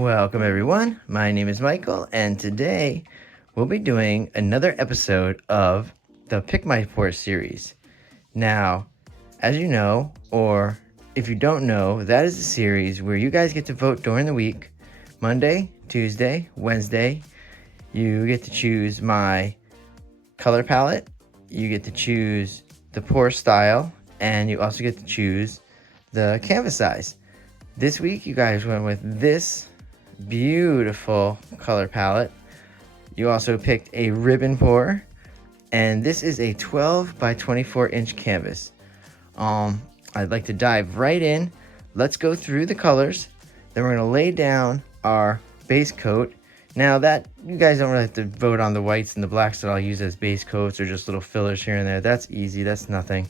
Welcome everyone, my name is Michael, and today we'll be doing another episode of the Pick My Poor series. Now, as you know, or if you don't know, that is a series where you guys get to vote during the week. Monday, Tuesday, Wednesday, you get to choose my color palette, you get to choose the pour style, and you also get to choose the canvas size. This week you guys went with this beautiful color palette. You also picked a ribbon pour, and this is a 12 by 24 inch canvas. I'd like to dive right in. Let's go through the colors, then we're going to lay down our base coat. Now that you guys don't really have to vote on the whites and the blacks that I'll use as base coats or just little fillers here and there. That's easy, that's nothing.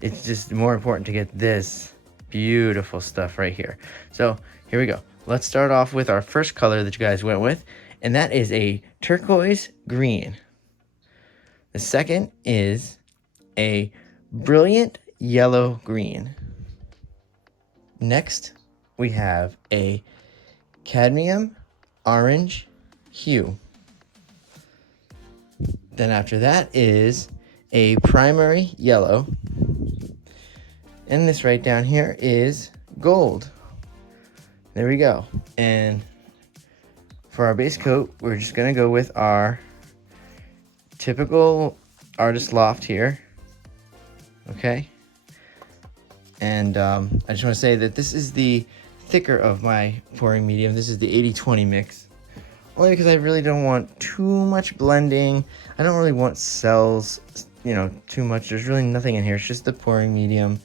It's just more important to get this beautiful stuff right here. So here we go. Let's start off with our first color that you guys went with, and that is a turquoise green. The second is a brilliant yellow green. Next, we have a cadmium orange hue. Then after that is a primary yellow. And this right down here is gold. There we go. And for our base coat, we're just gonna go with our typical artist loft here. Okay. And I just want to say that this is the thicker of my pouring medium. This is the 80-20 mix. Only because I really don't want too much blending. I don't really want cells, too much. There's really nothing in here. It's just the pouring medium.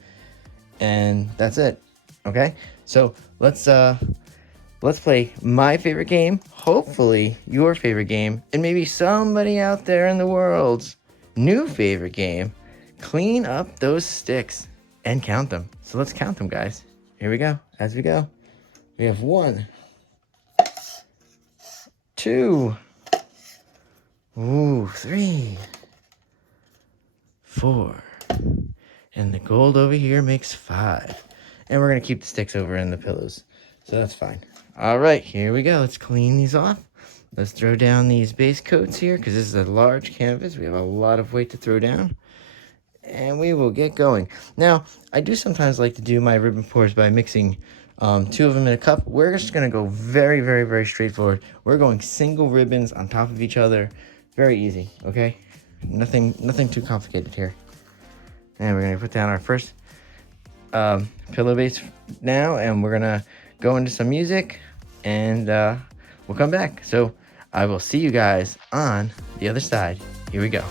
And that's it. Okay, so let's play my favorite game, hopefully your favorite game, and maybe somebody out there in the world's new favorite game. Clean up those sticks and count them. So let's count them, guys. Here we go. As we go, we have 1, 2, 3, 4, and the gold over here makes 5. And we're going to keep the sticks over in the pillows. So that's fine. All right, here we go. Let's clean these off. Let's throw down these base coats here because this is a large canvas. We have a lot of weight to throw down. And we will get going. Now, I do sometimes like to do my ribbon pours by mixing 2 of them in a cup. We're just going to go very, very, very straightforward. We're going single ribbons on top of each other. Very easy, okay? Nothing too complicated here. And we're going to put down our first pillow base now, and we're gonna go into some music, and we'll come back. So I will see you guys on the other side. Here we go.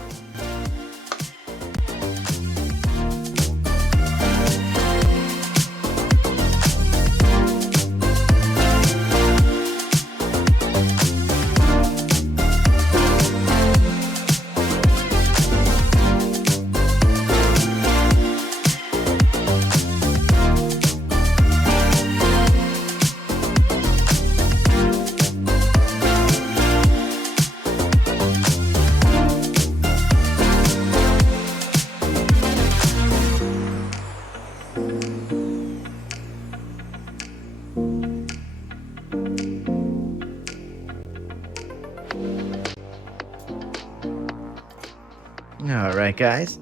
All right, guys,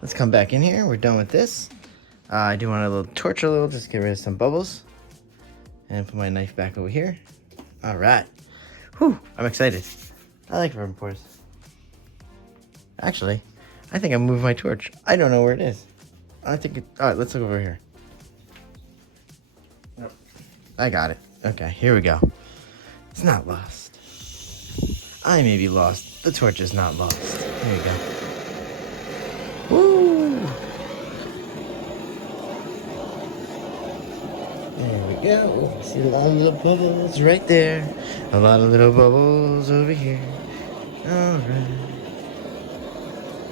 let's come back in here. We're done with this. I do want to torch a little, just get rid of some bubbles, and put my knife back over here. All right. Whew, I'm excited. I like ribbon pours. Actually, I think I moved my torch. I don't know where it is. All right, let's look over here. Nope. I got it. Okay, here we go. It's not lost. I may be lost. The torch is not lost. There you go. Woo! There we go. See a lot of little bubbles right there. A lot of little bubbles over here. All right.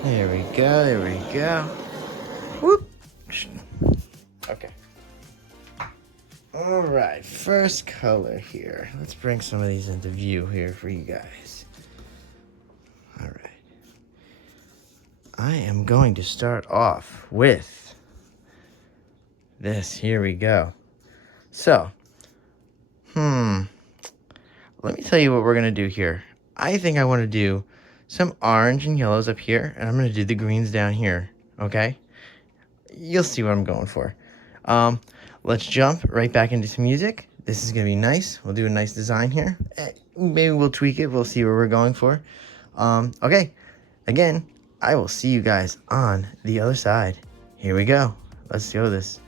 There we go. There we go. Whoop. Okay. All right. First color here. Let's bring some of these into view here for you guys. All right. I am going to start off with this. Here we go. So, let me tell you what we're going to do here. I think I want to do some orange and yellows up here, and I'm going to do the greens down here, okay? You'll see what I'm going for. Let's jump right back into some music. This is going to be nice. We'll do a nice design here. Maybe we'll tweak it. We'll see what we're going for. Okay. Again, I will see you guys on the other side. Here we go. Let's go this.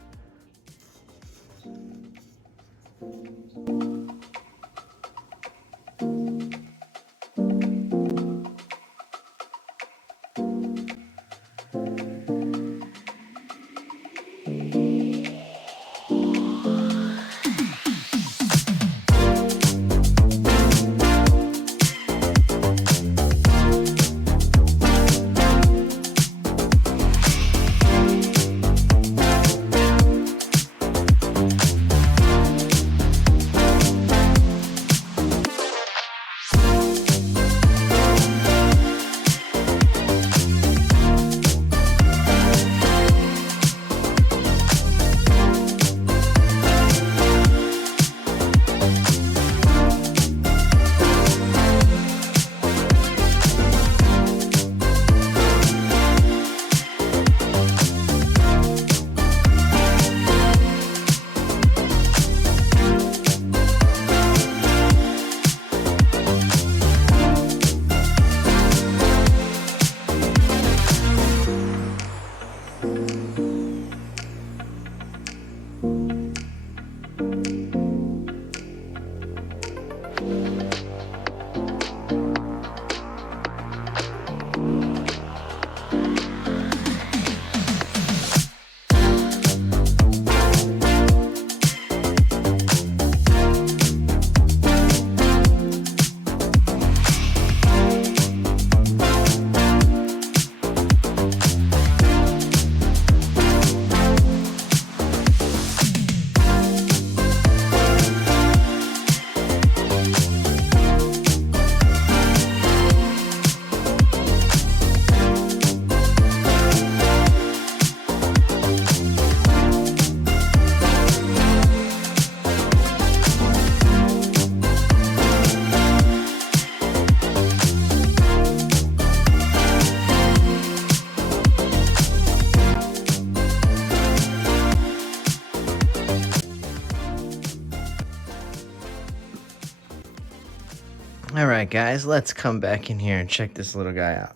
All right, guys, let's come back in here and check this little guy out.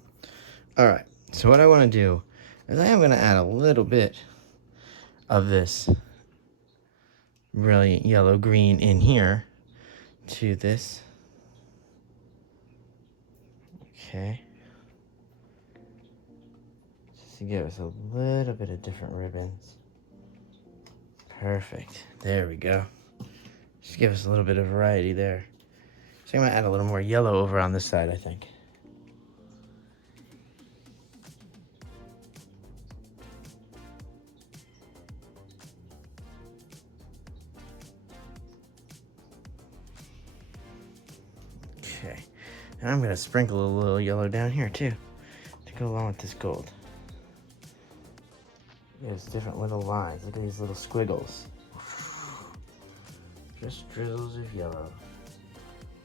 All right, so what I want to do is I am going to add a little bit of this brilliant yellow green in here to this. Okay. Just to give us a little bit of different ribbons. Perfect. There we go. Just give us a little bit of variety there. So I'm going to add a little more yellow over on this side, I think. Okay. And I'm going to sprinkle a little yellow down here, too, to go along with this gold. There's different little lines. Look at these little squiggles. Just drizzles of yellow.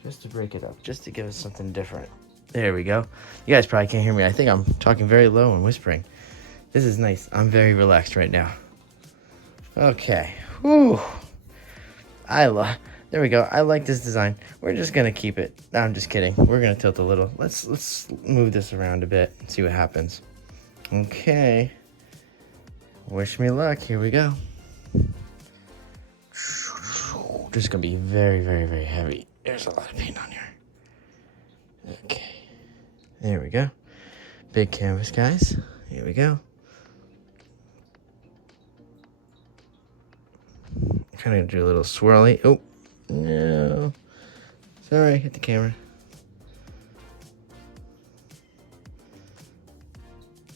Just to break it up, just to give us something different. There we go. You guys probably can't hear me. I think I'm talking very low and whispering. This is nice. I'm very relaxed right now. Okay. Whew. There we go. I like this design. We're just gonna keep it. No, I'm just kidding. We're gonna tilt a little. Let's move this around a bit and see what happens. Okay. Wish me luck. Here we go. This is gonna be very, very, very heavy. There's a lot of paint on here. Okay. There we go. Big canvas, guys. Here we go. Kind of do a little swirly. Oh, no. Sorry, hit the camera.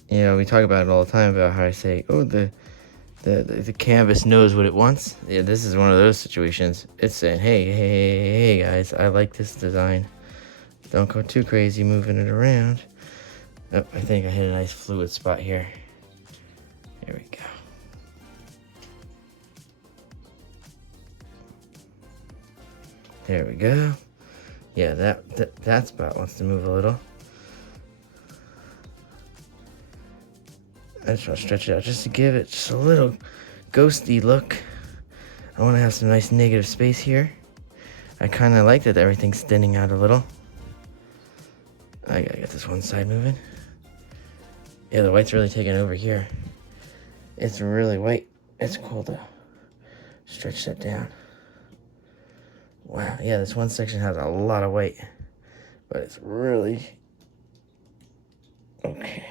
You know, we talk about it all the time about how I say, oh, the canvas knows what it wants. Yeah, this is one of those situations. It's saying, hey, guys, I like this design. Don't go too crazy moving it around. Oh, I think I hit a nice fluid spot here. There we go. There we go. Yeah, that spot wants to move a little. I just want to stretch it out just to give it just a little ghosty look. I want to have some nice negative space here. I kind of like that everything's thinning out a little. I gotta get this one side moving. Yeah, the white's really taking over here. It's really white. It's cool to stretch that down. Wow, yeah, this one section has a lot of white, but it's really okay.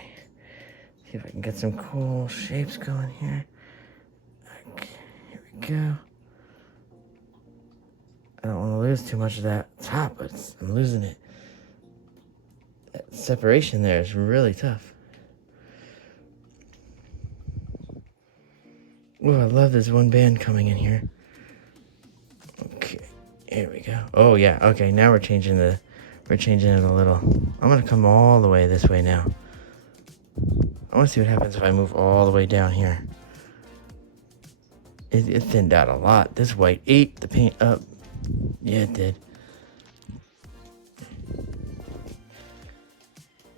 See if I can get some cool shapes going here. Okay, here we go. I don't want to lose too much of that top, but I'm losing it. That separation there is really tough. Oh, I love this one band coming in here. Okay, here we go. Oh yeah, okay, now we're changing it a little. I'm gonna come all the way this way now. I want to see what happens if I move all the way down here. It thinned out a lot. This white ate the paint up. Yeah, it did.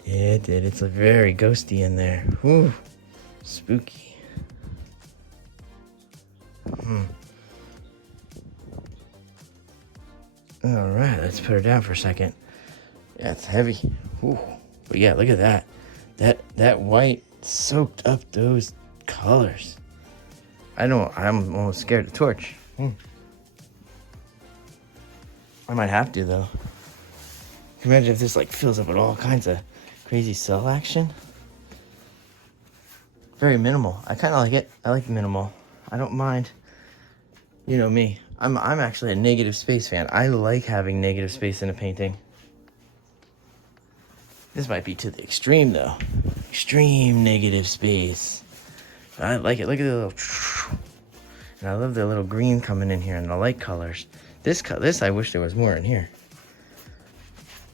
Yeah, it did. It's very ghosty in there. Whew. Spooky. All right, let's put her down for a second. Yeah, it's heavy. Whew. But yeah, look at that. That white soaked up those colors. I'm almost scared to torch. I might have to though. Can you imagine if this like fills up with all kinds of crazy cell action? Very minimal. I kind of like it. I like minimal. I don't mind. You know me. I'm actually a negative space fan. I like having negative space in a painting. This might be to the extreme though. Extreme negative space. I like it. Look at the little, and I love the little green coming in here and the light colors. This I wish there was more in here.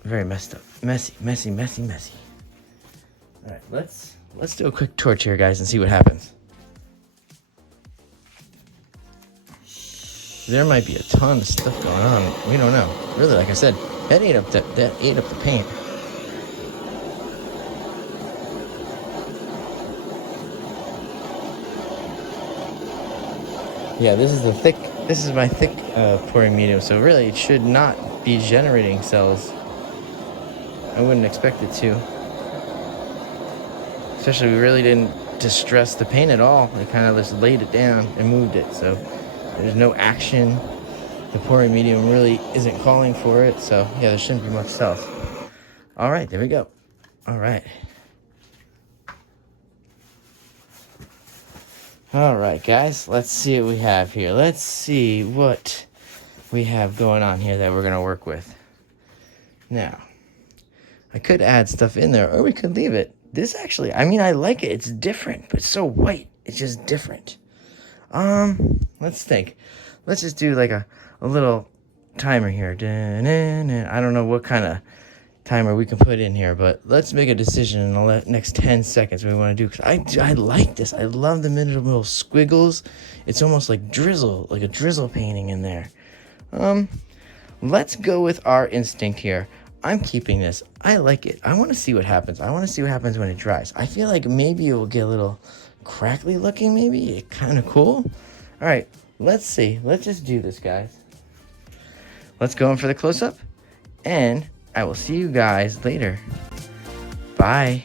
Very messed up, messy. All right, let's do a quick torch here, guys, and see what happens. There might be a ton of stuff going on. We don't know. Really, like I said, that ate up the paint. Yeah, this is my thick pouring medium, so really it should not be generating cells. I wouldn't expect it to. Especially we really didn't distress the paint at all. We kind of just laid it down and moved it, so there's no action. The pouring medium really isn't calling for it, so yeah, there shouldn't be much cells. All right, there we go. All right. All right, guys, let's see what we have here. Let's see what we have going on here that we're going to work with. Now, I could add stuff in there, or we could leave it. This actually, I mean, I like it. It's different, but it's so white. It's just different. Let's think. Let's just do like a little timer here. I don't know what kind of timer we can put in here, but let's make a decision in the next 10 seconds what we want to do, because I like this. I love the little squiggles. It's almost like drizzle, like a drizzle painting in there. Let's go with our instinct here. I'm keeping this. I like it. I want to see what happens. I want to see what happens when it dries. I feel like maybe it will get a little crackly looking, maybe. Kind of cool. All right, let's see. Let's just do this, guys. Let's go in for the close-up, and I will see you guys later. Bye.